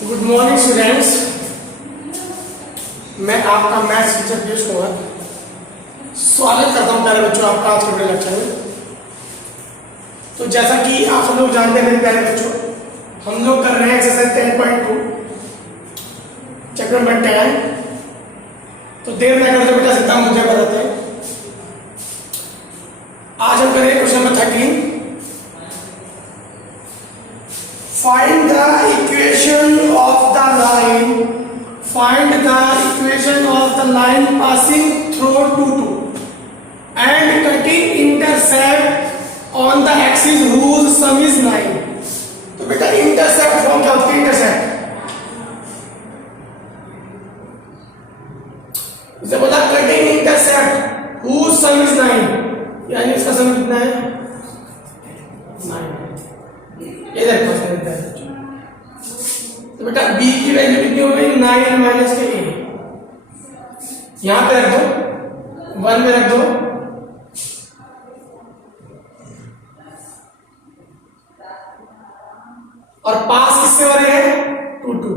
Good morning students, मैं आपका maths teacher Piyush Kumar स्वागत करता हूं प्यारे बच्चों आपका आज के वीडियो लेक्चर में। तो जैसा कि आप सब लोग जानते हैं मेरे प्यारे बच्चों, हम लोग कर रहे हैं एक्सरसाइज 10.2 चैप्टर नंबर 10। तो देर न करते बेटा सीधा मुद्दे पर आते हैं। आज हम करेंगे question number 13। Find the equation of the line. Find the equation of the line passing through 2 and cutting intercept on the axis whose sum is 9. तो बेटा intercept फॉर्म क्या होती है? intercept इसे बोला cutting intercept whose sum is 9, यानी इसका सम कितना है? 9। ये देखो तो बेटा b की वैल्यू कितनी हो गई? 9 माइनस के a। यहां पे रख दो, 1 में रख दो, और पास किससे हो रही है? 2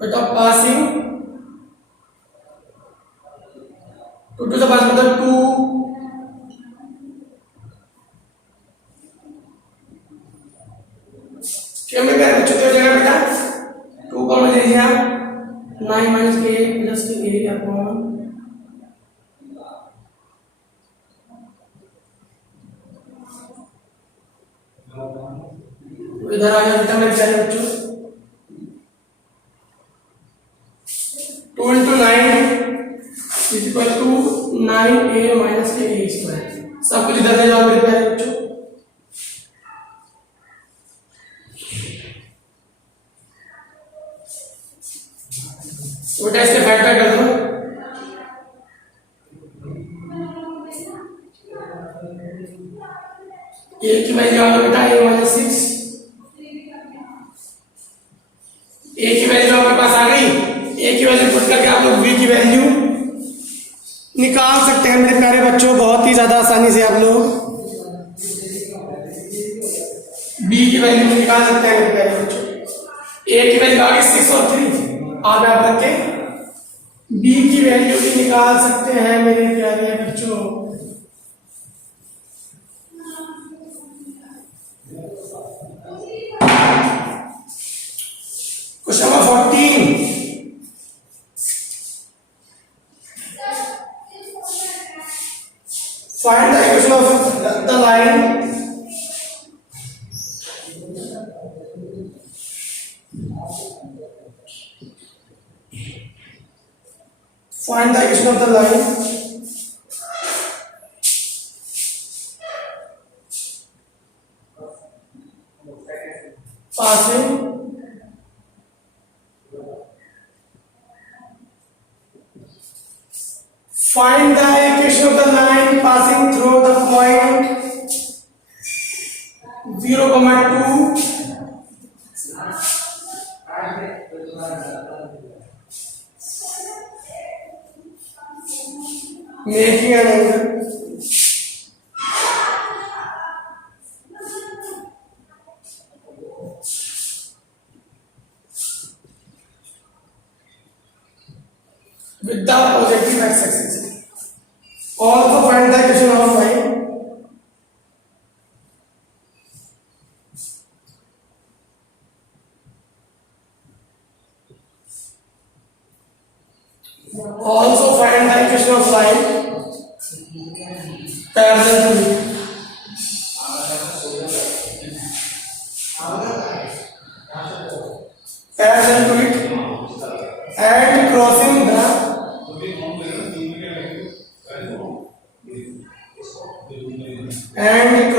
बेटा पासिंग 2 से पास मतलब 2 क्या में क्या बच्चों की जगह बेटा 2 को ले लीजिए आप 9 माइनस के प्लस के a अपॉन इधर आ गया बेटा मेरे प्यारे बच्चों 2 into 9 is equal to 9a minus के a स्क्वायर। सब कुछ इधर ले जाओ मेरे प्यारे बच्चों। बेटा इसके फैक्टर कर दो, a की वैल्यू आ गई बेटा a माइनस 6। a की वैल्यू आपके पास आ गई। a की वैल्यू पुट करके आप लोग b की वैल्यू निकाल सकते हैं मेरे प्यारे बच्चों, बहुत ही ज्यादा आसानी से आप लोग b की वैल्यू निकाल सकते हैं मेरे प्यारे बच्चों। a की वैल्यू आ गई 6 और 3, आगे आप रख के b की वैल्यू भी निकाल सकते हैं मेरे प्यारे बच्चों। Question number 14। Find the equation of the line find the equation of the line passing find the equation of the line passing through the point 0,2 making an angle with the positive x-axis. Also find the equation of line parallel to it and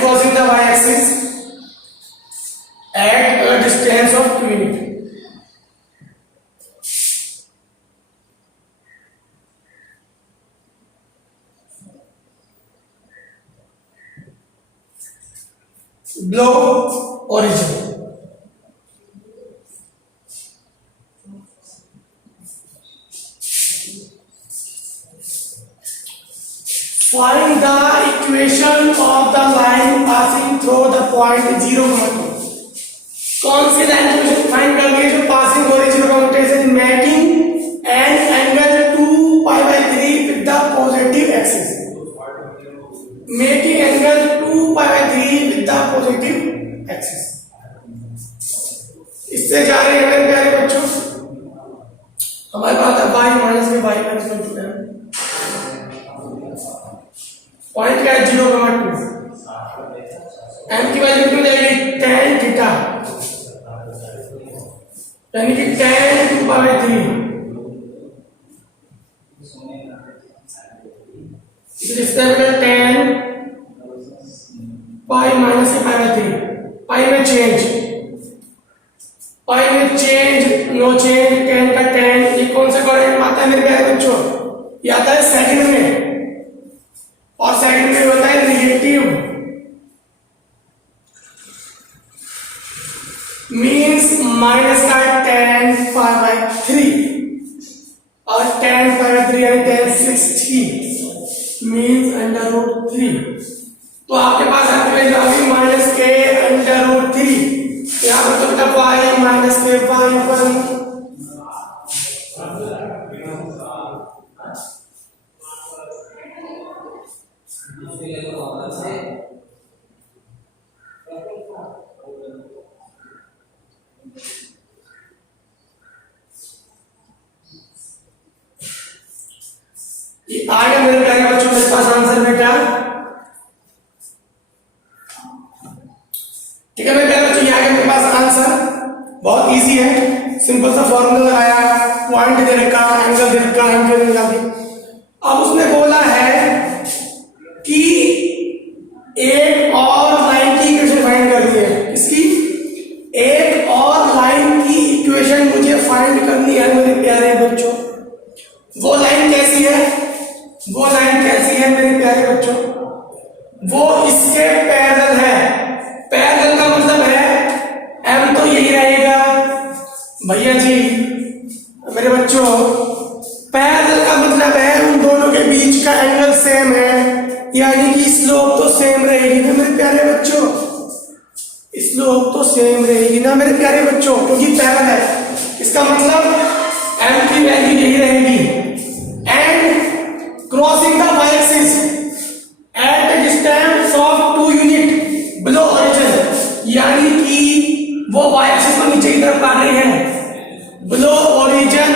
crossing the y-axis at a distance of 2 units. Below origin. Find the equation of the line passing through the point 0, 2. कौन सी line equation find करनी है जो passing हो रही है 0, 2 making an angle 2π/3 with the positive axis, making angle 2π/3 with the positive axis. इससे जा रहे हैं मेरे प्यारे बच्चों, हमारे पास है y माइनस के y माइनस में जुड़ा है, पॉइंट क्या है 0, 2, m की वैल्यू कितनी जाएगी tan थीटा, यानी कि tan 2π/3, इसलिए tan पाई माइनस के π/3, पाई में चेंज, पाई में चेंज नो चेंज, tan का tan, ये कौन सा कोऑर्डिनेट आता है मेरे प्यारे बच्चों, ये आता है सेकंड में, और सेकंड में होता है नेगेटिव, मीन्स माइनस का tan π/3 और tan π/3 यानी tan 60 मीन्स √3। तो आपके पास वैल्यू आ गई माइनस के √3, यहाँ पर तो बेटा y माइनस के y1 ये आ गया मेरे प्यारे बच्चों मेरे पास आंसर बेटा। ठीक है मेरे प्यारे बच्चों, ये आ गया मेरे पास आंसर, बहुत इजी है, सिंपल सा फॉर्मूला लगाया, पॉइंट दे रखा, एंगल दे रखा, एंगल निकाल दी। अब उसने बोला है कि एक और लाइन की इक्वेशन फाइंड करनी है, इसकी एक और लाइन की इक्वेशन मुझे फाइंड करनी है मेरे प्यारे बच्चों। वो लाइन कैसी है, वो लाइन कैसी है मेरे प्यारे बच्चों, वो इसके पैरेलल है। पैरेलल का मतलब है m तो यही रहेगा भैया जी मेरे बच्चों, पैरेलल का मतलब है उन दोनों के बीच का एंगल सेम है, यानी कि स्लोप तो सेम रहेगी ना मेरे प्यारे बच्चों, स्लोप तो सेम रहेगी ना मेरे प्यारे बच्चों, क्योंकि पैरेलल है। इसका मतलब m की वैल्यू यही रहेगी, and crossing the y axis at a distance of 2 unit below origin, यानी कि वो y axis को नीचे की तरफ आ रही है below origin,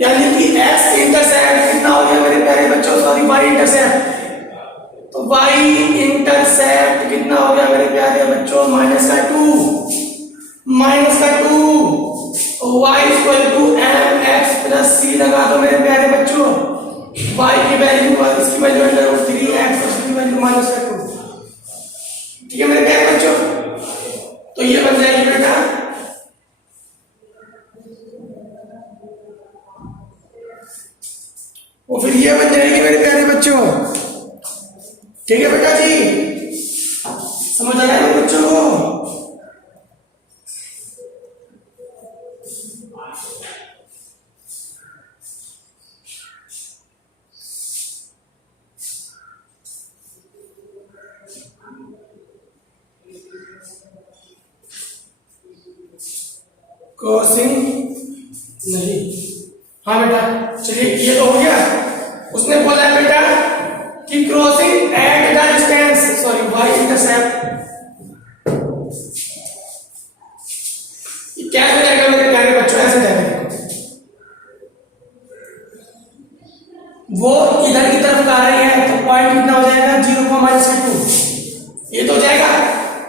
यानी कि x इंटरसेप्ट कितना हो गया मेरे प्यारे बच्चों, सॉरी y इंटरसेप्ट, तो y इंटरसेप्ट कितना हो गया मेरे प्यारे बच्चों, -2 y equal to mx plus c लगा दो मेरे प्यारे बच्चों, y की वैल्यू इसकी वैल्यू √3x और इसकी वैल्यू -2। ठीक है मेरे प्यारे बच्चों, तो ये बन जाएगी बेटा और फिर ये बन जाएगी मेरे प्यारे बच्चों। ठीक है बेटा जी, समझ आ रहा है बच्चों को? क्रॉसिंग नहीं, हाँ बेटा चलिए ये तो हो गया। उसने बोला है बेटा कि crossing at the distance, sorry y intercept, ये क्या हो जाएगा मेरे प्यारे बच्चों, ऐसे जाएगा, वो इधर की तरफ आ रही है तो पॉइंट कितना हो जाएगा 0, -2, ये तो हो जाएगा,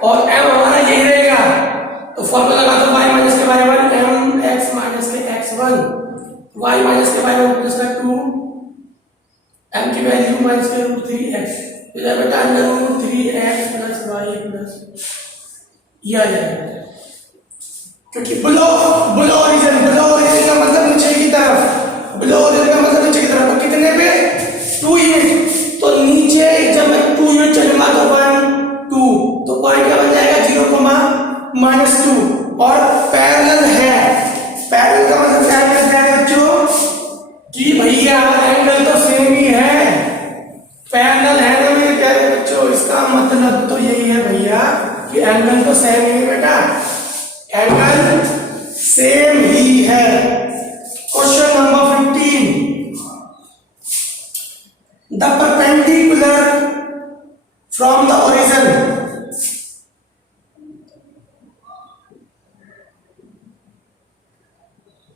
और m हमारा यही रहेगा, तो फॉर्मूला लगा दो y माइनस के y1 mx माइनस के x1, y माइनस के y1 प्लस का 2, m की वैल्यू माइनस के √3x, इधर बेटा √3x प्लस y प्लस ये आ जाएगा, क्योंकि बिलो ओरिजिन का मतलब नीचे की तरफ, बिलो ओरिजिन का मतलब नीचे की तरफ, तो कितने पे 2 यूनिट, तो नीचे जब मैं 2 यूनिट चलूंगा तो 1 2, तो पॉइंट क्या बन जाएगा 0, -2, और पैरेलल है। पैरेलल का मतलब क्या है बच्चों कि भैया एंगल तो सेम ही है, पैरेलल मतलब तो यही है भैया कि एंगल तो सेम ही है बेटा, एंगल सेम ही है। Question number 15, the perpendicular from the origin,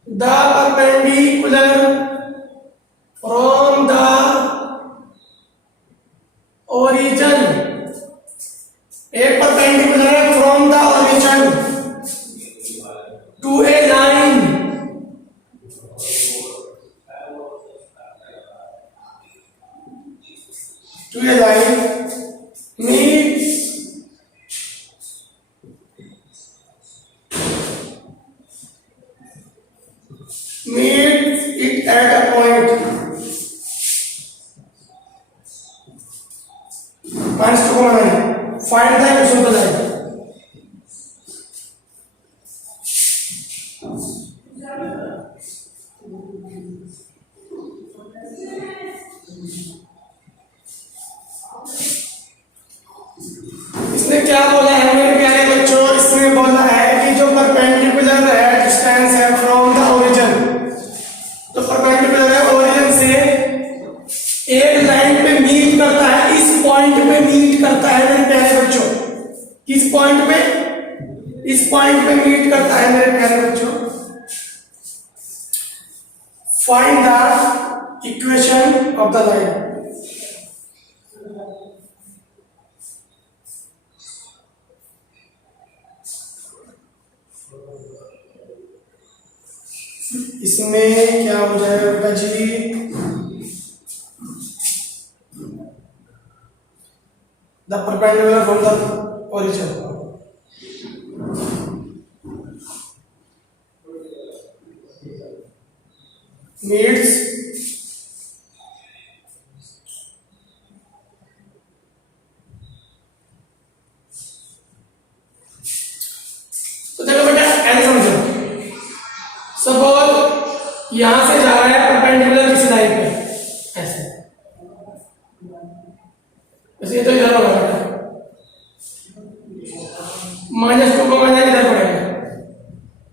the perpendicular from the origin, एक perpendicular है from the origin to a line, to a line meets it at a point minus 2, find the equation of the line। इसने क्या बोला है मेरे प्यारे बच्चों, इसने बोला है कि जो परपेंडिकुलर है डिस्टेंस है फ्रॉम द ओरिजिन, तो परपेंडिकुलर है ओरिजिन से एक लाइन पे मीट करता है, इस पॉइंट पे मीट करता है मेरे प्यारे बच्चों, किस पॉइंट पे, इस पॉइंट पे मीट करता है मेरे प्यारे बच्चों। Find the equation of the line, इसमें क्या हो जाएगा बेटा जी, the perpendicular from the origin, meets तो देखो बेटा ऐसे समझो, सपोज यहां से जा रहा है परपेंडिकुलर किसी लाइन पे ऐसे, वैसे तो इधर होगा बेटा, -2 को माइनस इधर पड़ेगा,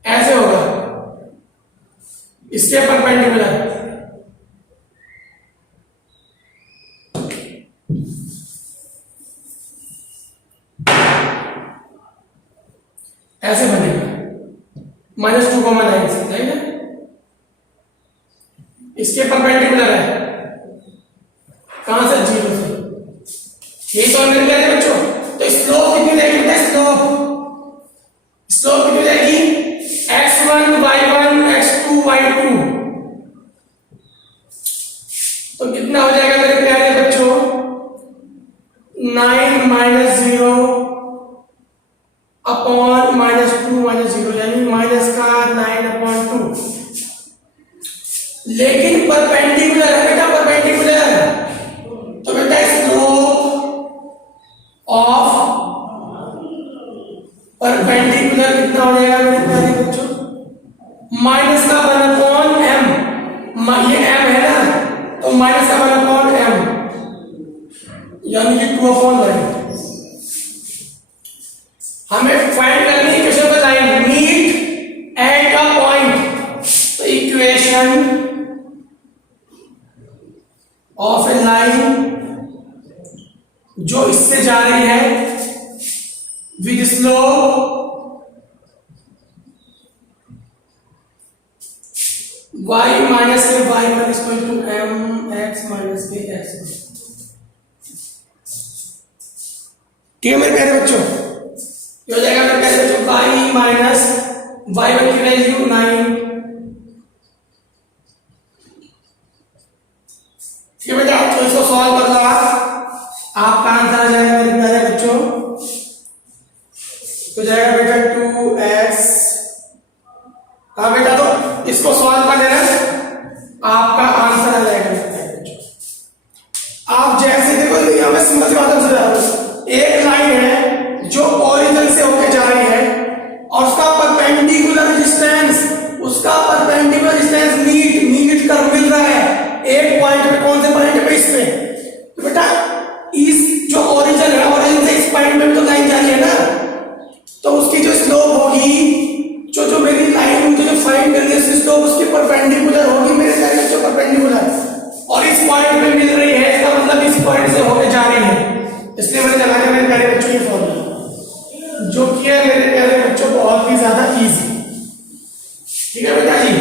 ऐसे होगा इसके परपेंडिकुलर, ऐसे बनेगा -2 को माइनस, सही है, इसके परपेंडिकुलर है कहां से, 0 से, यही तो मिल गया बच्चों। तो स्लोप कितनी देगी बेटा, स्लोप कितनी देगी, x1 y1 x2 y2, तो कितना हो जाएगा मेरे प्यारे बच्चों, 9 - 0 अपॉन -2 - 0 यानी माइनस का 9/2, लेकिन परपेंडिकुलर है बेटा, परपेंडिकुलर, तो बेटा स्लोप ऑफ परपेंडिकुलर कितना हो जाएगा मेरे प्यारे बच्चों, माइनस का 1/m, ये m है ना, तो माइनस का 1/m यानी कि 2/9। हमें फाइंड करनी है equation of the line meet at a point, तो इक्वेशन ऑफ ए लाइन जो इससे जा रही है विद स्लोप y माइनस के y1 equal to m x minus के x, ठीक है मेरे प्यारे बच्चों, ये हो जाएगा मेरे प्यारे बच्चों y माइनस y1 की वैल्यू 9, ठीक है बेटा। तो इसको सॉल्व कर लो आपका आंसर आ जाएगा मेरे प्यारे बच्चों, तो जाएगा बेटा 2x, हाँ बेटा, तो इसको सॉल्व कर देना, आपका आंसर आ जाएगा मेरे प्यारे बच्चों। आप जैसे देखो यहां पे सिंपल सी बात समझ, एक लाइन है जो ओरिजिन से होकर जा रही है और उसका परपेंडिकुलर डिस्टेंस मीट कर मिल रहा है एक पॉइंट पे, कौन से पॉइंट पे, इस पे, तो बेटा इस जो ओरिजिन है, ओरिजिन देना मेरे प्यारे बच्चों ये फॉर्मूला, जो किया मेरे प्यारे बच्चों बहुत ही ज्यादा इजी। ठीक है बेटा जी।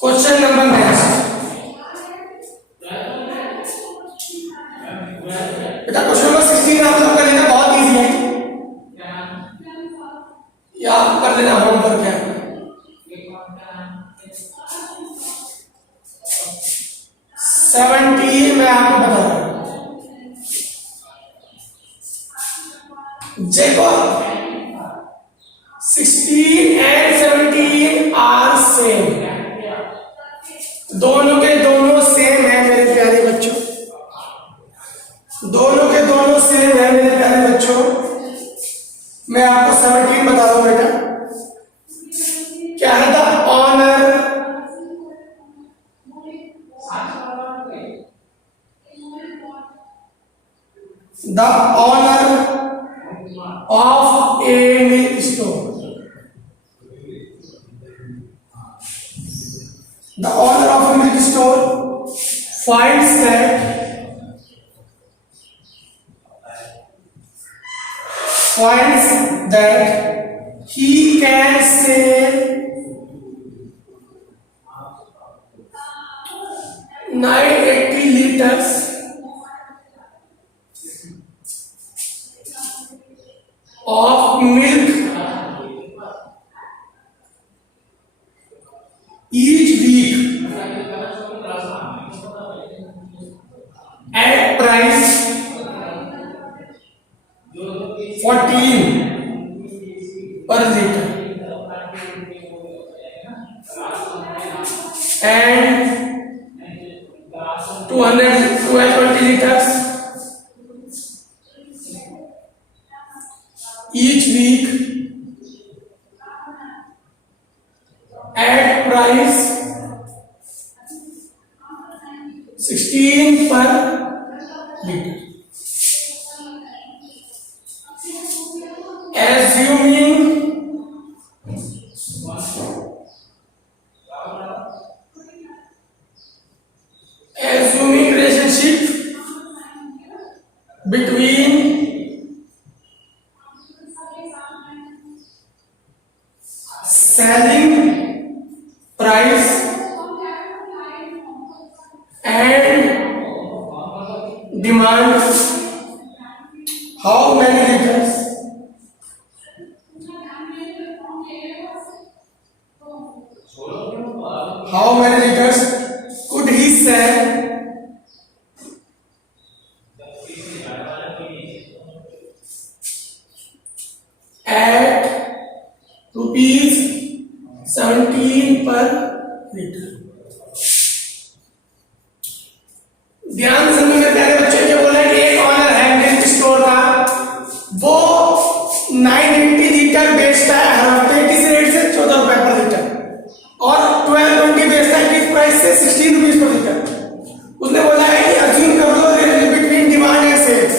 क्वेश्चन नंबर नेक्स्ट बेटा, क्वेश्चन नंबर 16 आप लोग कर लेना, बहुत इजी है, ये आप कर लेना होमवर्क है। 17 मैं आपको बता रहा हूं, Jacob 16 and 17 आर सेम, दोनों के दोनों सेम है मेरे प्यारे बच्चों, दोनों के दोनों सेम है मेरे प्यारे बच्चों। मैं आपको 17 बता रहा हूं बेटा, क्या है? The owner of a milk store, the owner of a milk store finds that he can sell 980 liters of milk each week at price 14 per liter and 220 liters each week at price 16 per liter. Assuming relationship between selling price and demand, how many liters could he sell at rupees 17 per liter? ध्यान से सुनिए प्यारे बच्चे, जो बोला कि एक honour है मिल्क स्टोर का, वो 980 लीटर बेचता है हर हफ्ते, किस रेट से? 14 रुपए पर लीटर, और 1220 बेचता है किस प्राइस से? 16 रुपीज पर लीटर। उसने बोला है कि अज्यूम कर लो relation between demand and sales,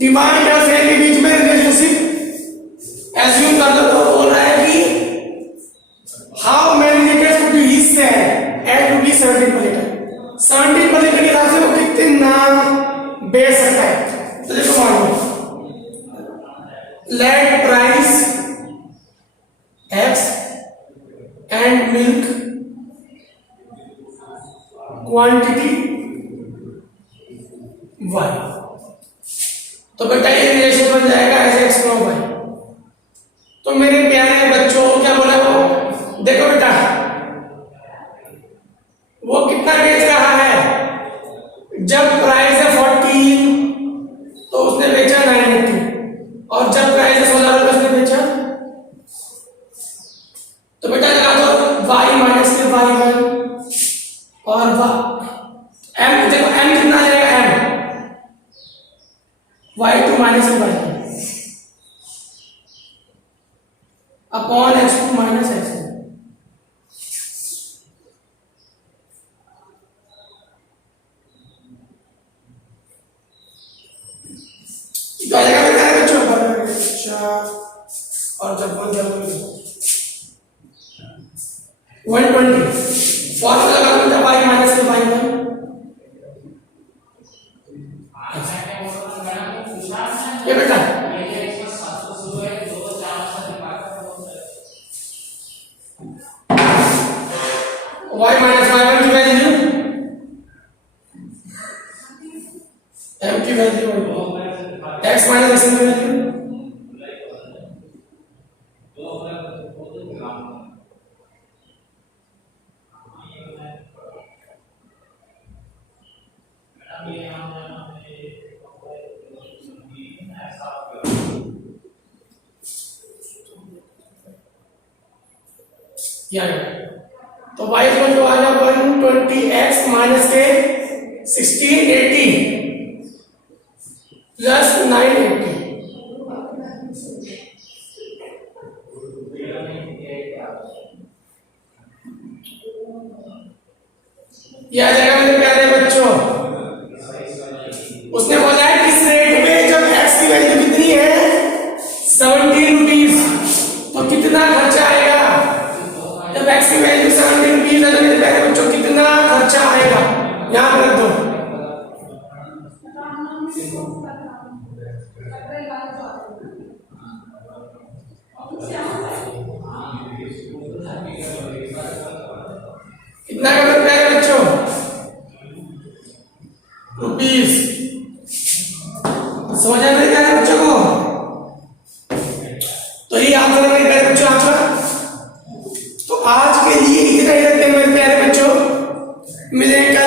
demand और सेल के बीच में रिलेशनशिप एज्यूम कर लो। तो बोल रहा है कि how many litres could he sell at rupees 17 per litre, 17 per litre के हिसाब से वो कितना बेच सकता है। तो देखो मान लो, let price X and milk quantity Y, तो बेटा ये रिलेशन बन जाएगा एज एक्स नो वाई। तो मेरे प्यारे बच्चों क्या बोला वो, देखो बेटा वो कितना बेच रहा है? जब प्राइस है 14 तो उसने बेचा 980, और जब प्राइस है 16 रुपए उसने बेचा। तो बेटा लगा दो y माइनस के y1 और m, देखो m कितना आ जाएगा? m y2 माइनस के y1 upon x2 minus x1। तो आ जाएगा बेटा बच्चों और जब 120 फॉर्मूला लगा दो y माइनस के y1 y माइनस y1 की वैल्यू m की वैल्यू x माइनस x की वैल्यू तो y इक्वल टू आ गया 120x माइनस के 1680 प्लस 980 यह आ जाएगा मेरे प्यारे बच्चों। उसने बोला है किस रेट पे जब x की वैल्यू कितनी है 17 रुपीज तो कितना खर्चा आएगा। जब x की वैल्यू 17 रुपीज है तो मेरे प्यारे बच्चों कितना खर्चा आएगा यहां पर रख दो। कितना का मेरे प्यारे बच्चों रुपीज। समझ आया मेरे प्यारे बच्चों को। तो ये आंसर है मेरे प्यारे बच्चों आपका। तो आज के लिए इतना ही रखते हैं मेरे प्यारे बच्चों। मिलेंगे